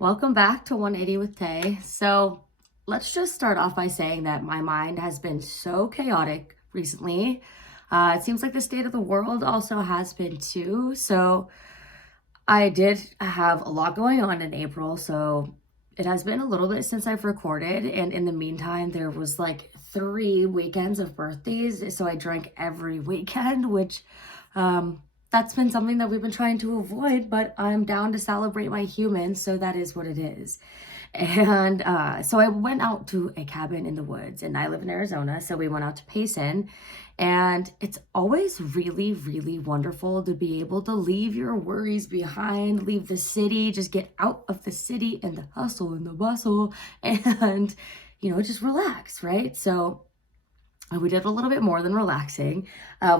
Welcome back to 180 with Tay. So let's just start off by saying that my mind has been so chaotic recently. It seems like the state of the world also has been too. So I did have a lot going on in April. So it has been a little bit since I've recorded. And in the meantime, there was like 3 weekends of birthdays. So I drank every weekend, which that's been something that we've been trying to avoid, but I'm down to celebrate my humans, so that is what it is. And so I went out to a cabin in the woods, and I live in Arizona, so we went out to Payson. And it's always really, really wonderful to be able to leave your worries behind, leave the city, just get out of the city and the hustle and the bustle, and, just relax, right? So we did a little bit more than relaxing.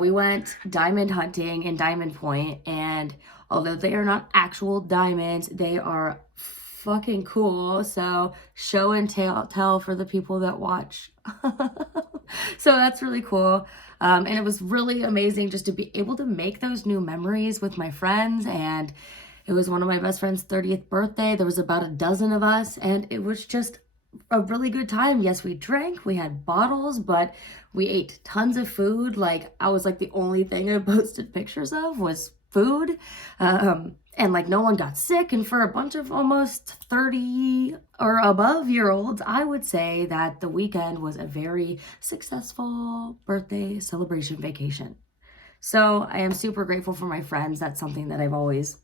We went diamond hunting in Diamond Point, and although they are not actual diamonds, they are fucking cool. So show and tell for the people that watch. So that's really cool. And it was really amazing just to be able to make those new memories with my friends. And it was one of my best friend's 30th birthday. There was about a dozen of us, and it was just a really good time. Yes, we drank, we had bottles, but we ate tons of food. Like, I was like the only thing I posted pictures of was food. And like no one got sick. And for a bunch of almost 30 or above year olds, I would say that the weekend was a very successful birthday celebration vacation. So I am super grateful for my friends. That's something that I've always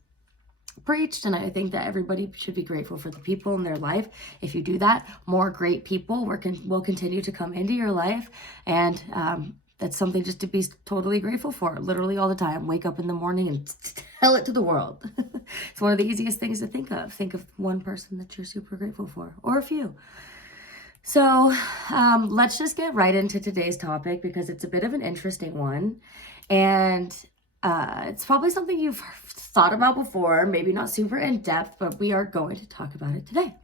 preached, and I think that everybody should be grateful for the people in their life. If you do that, more great people will continue to come into your life, and that's something just to be totally grateful for. Literally all the time, wake up in the morning and tell it to the world. It's one of the easiest things to think of. Think of one person that you're super grateful for, or a few. So let's just get right into today's topic, because it's a bit of an interesting one, and it's probably something you've thought about before, maybe not super in depth, but we are going to talk about it today.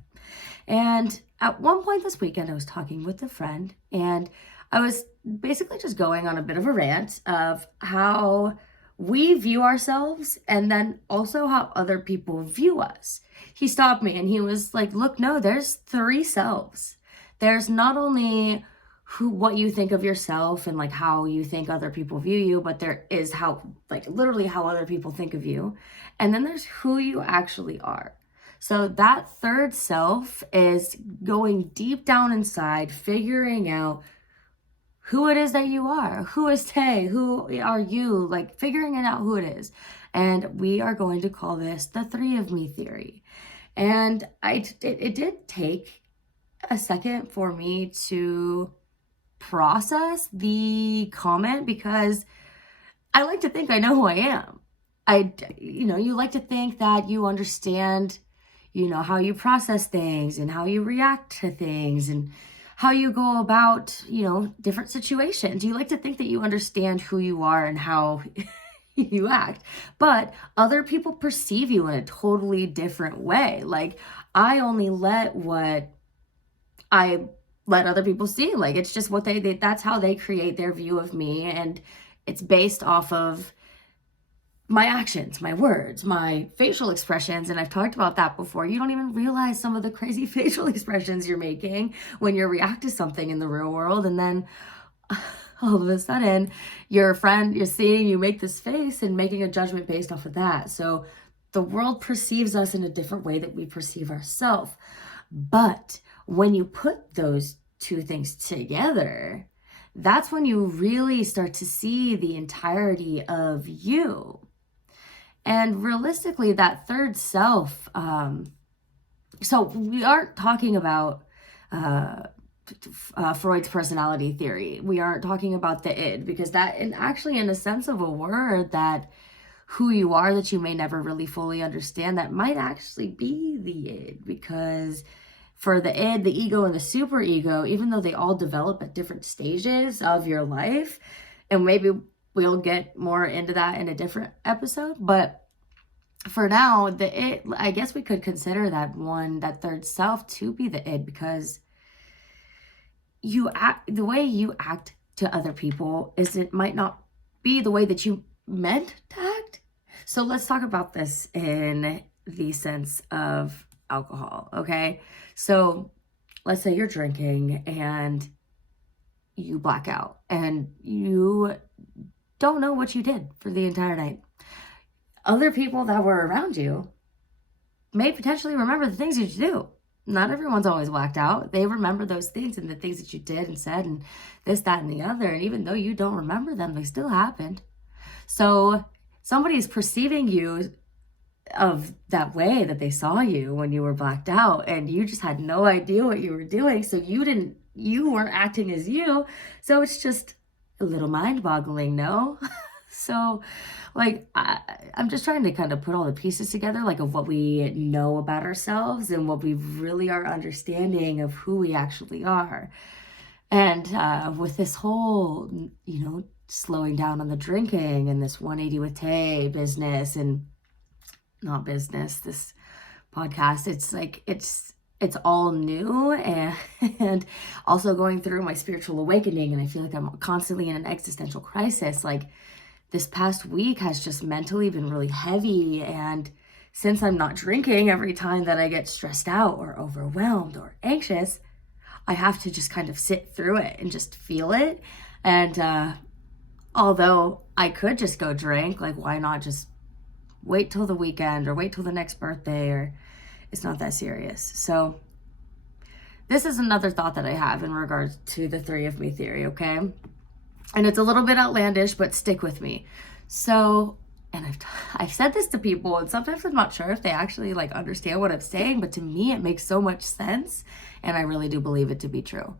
And at one point this weekend, I was talking with a friend, and I was basically just going on a bit of a rant of how we view ourselves, and then also how other people view us. He stopped me and he was like, look, no, there's 3 selves. There's not only what you think of yourself and like how you think other people view you, but there is how, like, literally how other people think of you. And then there's who you actually are. So that third self is going deep down inside, figuring out who it is that you are. Who is Tay? Who are you? Like, figuring it out who it is. And we are going to call this the 3 of me theory. And it did take a second for me to process the comment, because I like to think I know who I am. You like to think that you understand, how you process things and how you react to things and how you go about, different situations. You like to think that you understand who you are and how you act, but other people perceive you in a totally different way. Like, I only let other people see. Like, it's just what that's how they create their view of me, and it's based off of my actions, my words, my facial expressions. And I've talked about that before. You don't even realize some of the crazy facial expressions you're making when you react to something in the real world, and then all of a sudden your friend, you're seeing you make this face and making a judgment based off of that. So the world perceives us in a different way that we perceive ourselves. But when you put those 2 things together, that's when you really start to see the entirety of you. And realistically, that third self, so we aren't talking about Freud's personality theory. We aren't talking about the id, because that, and actually in a sense of a word, that who you are that you may never really fully understand, that might actually be the id. Because for the id, the ego, and the superego, even though they all develop at different stages of your life, and maybe we'll get more into that in a different episode, but for now, I guess we could consider that third self to be the id, because the way you act to other people it might not be the way that you meant to act. So let's talk about this in the sense of alcohol, okay? So let's say you're drinking and you black out and you don't know what you did for the entire night. Other people that were around you may potentially remember the things that you do. Not everyone's always whacked out. They remember those things and the things that you did and said and this, that, and the other. And even though you don't remember them, they still happened. So somebody is perceiving you of that way that they saw you when you were blacked out and you just had no idea what you were doing. So you weren't acting as you. So it's just a little mind-boggling, no? So like I'm just trying to kind of put all the pieces together, like of what we know about ourselves and what we really are understanding of who we actually are. And with this whole, slowing down on the drinking and this 180 with Tay business and not business, this podcast, it's like, it's all new and also going through my spiritual awakening. And I feel like I'm constantly in an existential crisis. Like this past week has just mentally been really heavy. And since I'm not drinking, every time that I get stressed out or overwhelmed or anxious, I have to just kind of sit through it and just feel it. And although I could just go drink, like why not just wait till the weekend or wait till the next birthday, or it's not that serious. So this is another thought that I have in regards to the 3 of me theory, okay? And it's a little bit outlandish, but stick with me. So, and I've said this to people, and sometimes I'm not sure if they actually like understand what I'm saying, but to me it makes so much sense, and I really do believe it to be true.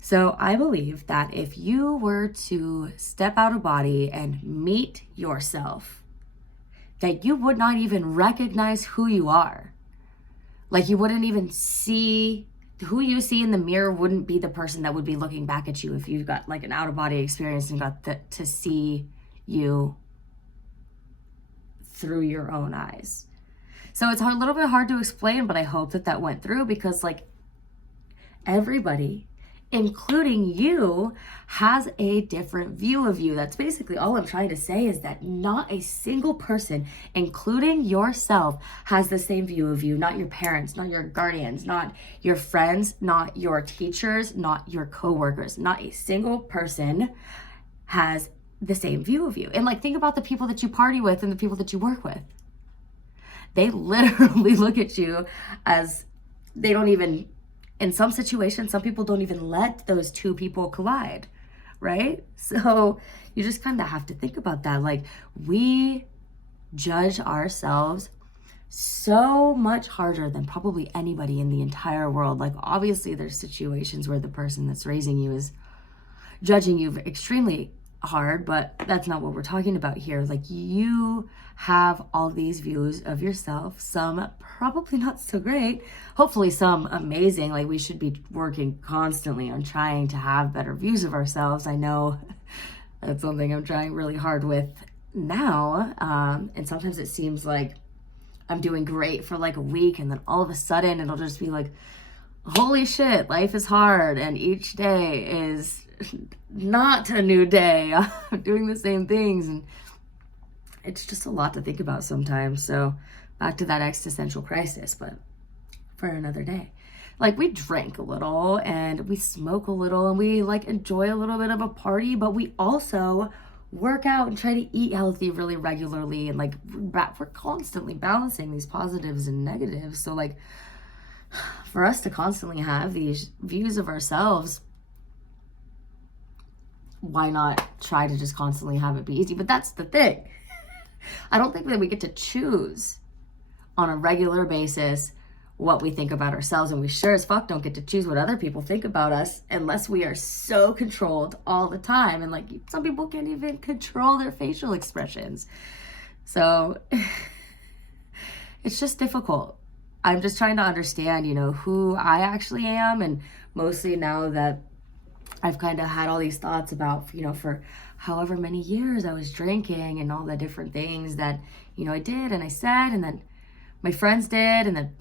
So I believe that if you were to step out of body and meet yourself, that you would not even recognize who you are. Like you wouldn't even see, who you see in the mirror wouldn't be the person that would be looking back at you if you got like an out of body experience and got to see you through your own eyes. So it's a little bit hard to explain, but I hope that went through, because like everybody, including you, has a different view of you. That's basically all I'm trying to say, is that not a single person, including yourself, has the same view of you. Not your parents, not your guardians, not your friends, not your teachers, not your coworkers. Not a single person has the same view of you. And like, think about the people that you party with and the people that you work with. They literally look at you as, they don't even, in some situations, some people don't even let those two people collide, right? So you just kind of have to think about that. Like, we judge ourselves so much harder than probably anybody in the entire world. Like, obviously there's situations where the person that's raising you is judging you extremely hard, but that's not what we're talking about here. Like, you have all these views of yourself, some probably not so great, hopefully some amazing. Like, we should be working constantly on trying to have better views of ourselves. I know that's something I'm trying really hard with now, and sometimes it seems like I'm doing great for like a week, and then all of a sudden it'll just be like, holy shit, life is hard, and each day is not a new day. I'm doing the same things, and it's just a lot to think about sometimes. So back to that existential crisis, but for another day. Like, we drink a little and we smoke a little and we like enjoy a little bit of a party, but we also work out and try to eat healthy really regularly, and like we're constantly balancing these positives and negatives. So like, for us to constantly have these views of ourselves, why not try to just constantly have it be easy? But that's the thing. I don't think that we get to choose on a regular basis what we think about ourselves, and we sure as fuck don't get to choose what other people think about us unless we are so controlled all the time. And like, some people can't even control their facial expressions. So it's just difficult. I'm just trying to understand, who I actually am. And mostly now that I've kind of had all these thoughts about, for however many years I was drinking and all the different things that, I did and I said, and then my friends did, and then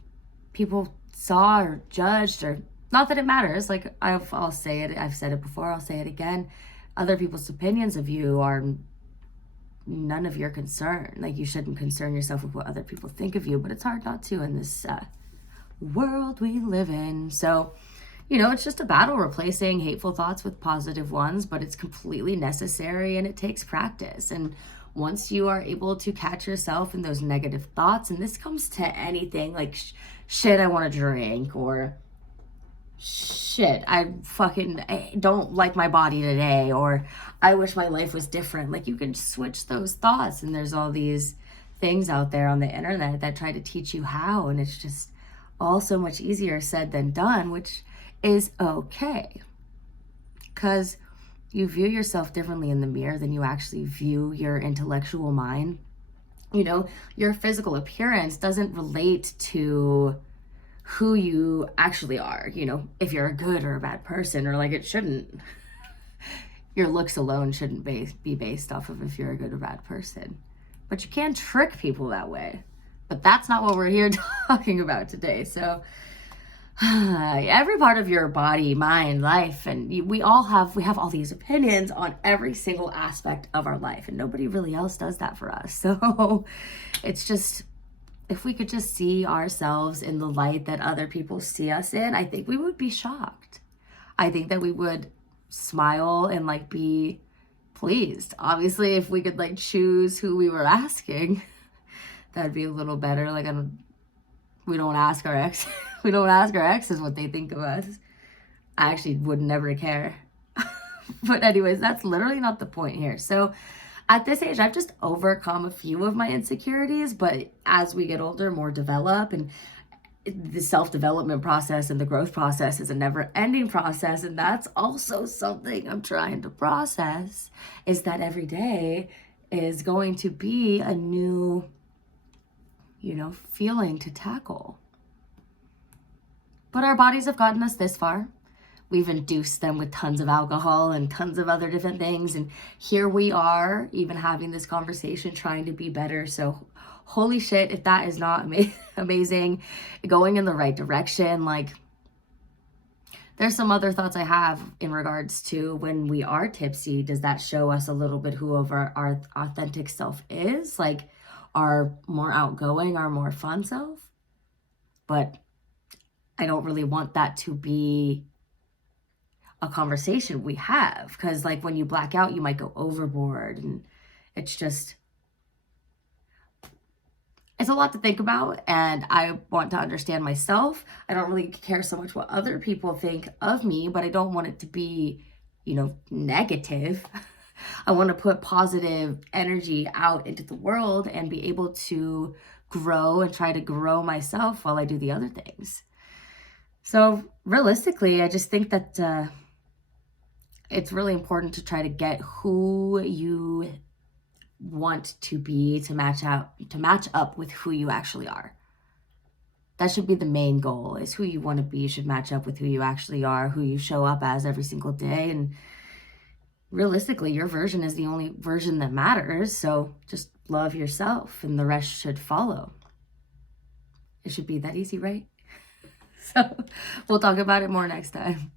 people saw or judged, or not that it matters. Like, I'll say it. I've said it before. I'll say it again. Other people's opinions of you are none of your concern. Like, you shouldn't concern yourself with what other people think of you, but it's hard not to in this world we live in. So, it's just a battle replacing hateful thoughts with positive ones, but it's completely necessary and it takes practice. And once you are able to catch yourself in those negative thoughts, and this comes to anything like shit, I want to drink, or shit, I don't like my body today, or I wish my life was different. Like, you can switch those thoughts, and there's all these things out there on the internet that try to teach you how, and it's just all so much easier said than done, which is okay, because you view yourself differently in the mirror than you actually view your intellectual mind. Your physical appearance doesn't relate to who you actually are, if you're a good or a bad person, or like, it shouldn't. Your looks alone shouldn't be based off of if you're a good or bad person. But you can trick people that way. But that's not what we're here talking about today. So every part of your body, mind, life, and we have all these opinions on every single aspect of our life, and nobody really else does that for us. So it's just, if we could just see ourselves in the light that other people see us in, I think we would be shocked. I think that we would smile and like be pleased. Obviously, if we could like choose who we were asking, that'd be a little better. Like, we don't ask our exes what they think of us. I actually would never care. But anyways, that's literally not the point here. So at this age, I've just overcome a few of my insecurities, but as we get older, more develop, and the self-development process and the growth process is a never-ending process, and that's also something I'm trying to process, is that every day is going to be a new, feeling to tackle. But our bodies have gotten us this far. We've induced them with tons of alcohol and tons of other different things. And here we are, even having this conversation, trying to be better. So holy shit, if that is not amazing, going in the right direction. Like, there's some other thoughts I have in regards to when we are tipsy. Does that show us a little bit who of our authentic self is? Like, our more outgoing, our more fun self? But I don't really want that to be a conversation we have, because like, when you black out, you might go overboard, and it's a lot to think about, and I want to understand myself. I don't really care so much what other people think of me, but I don't want it to be, negative. I want to put positive energy out into the world and be able to grow and try to grow myself while I do the other things. So realistically, I just think that it's really important to try to get who you want to be to match up with who you actually are. That should be the main goal, is who you want to be should match up with who you actually are, who you show up as every single day. And realistically, your version is the only version that matters. So just love yourself and the rest should follow. It should be that easy, right? So we'll talk about it more next time.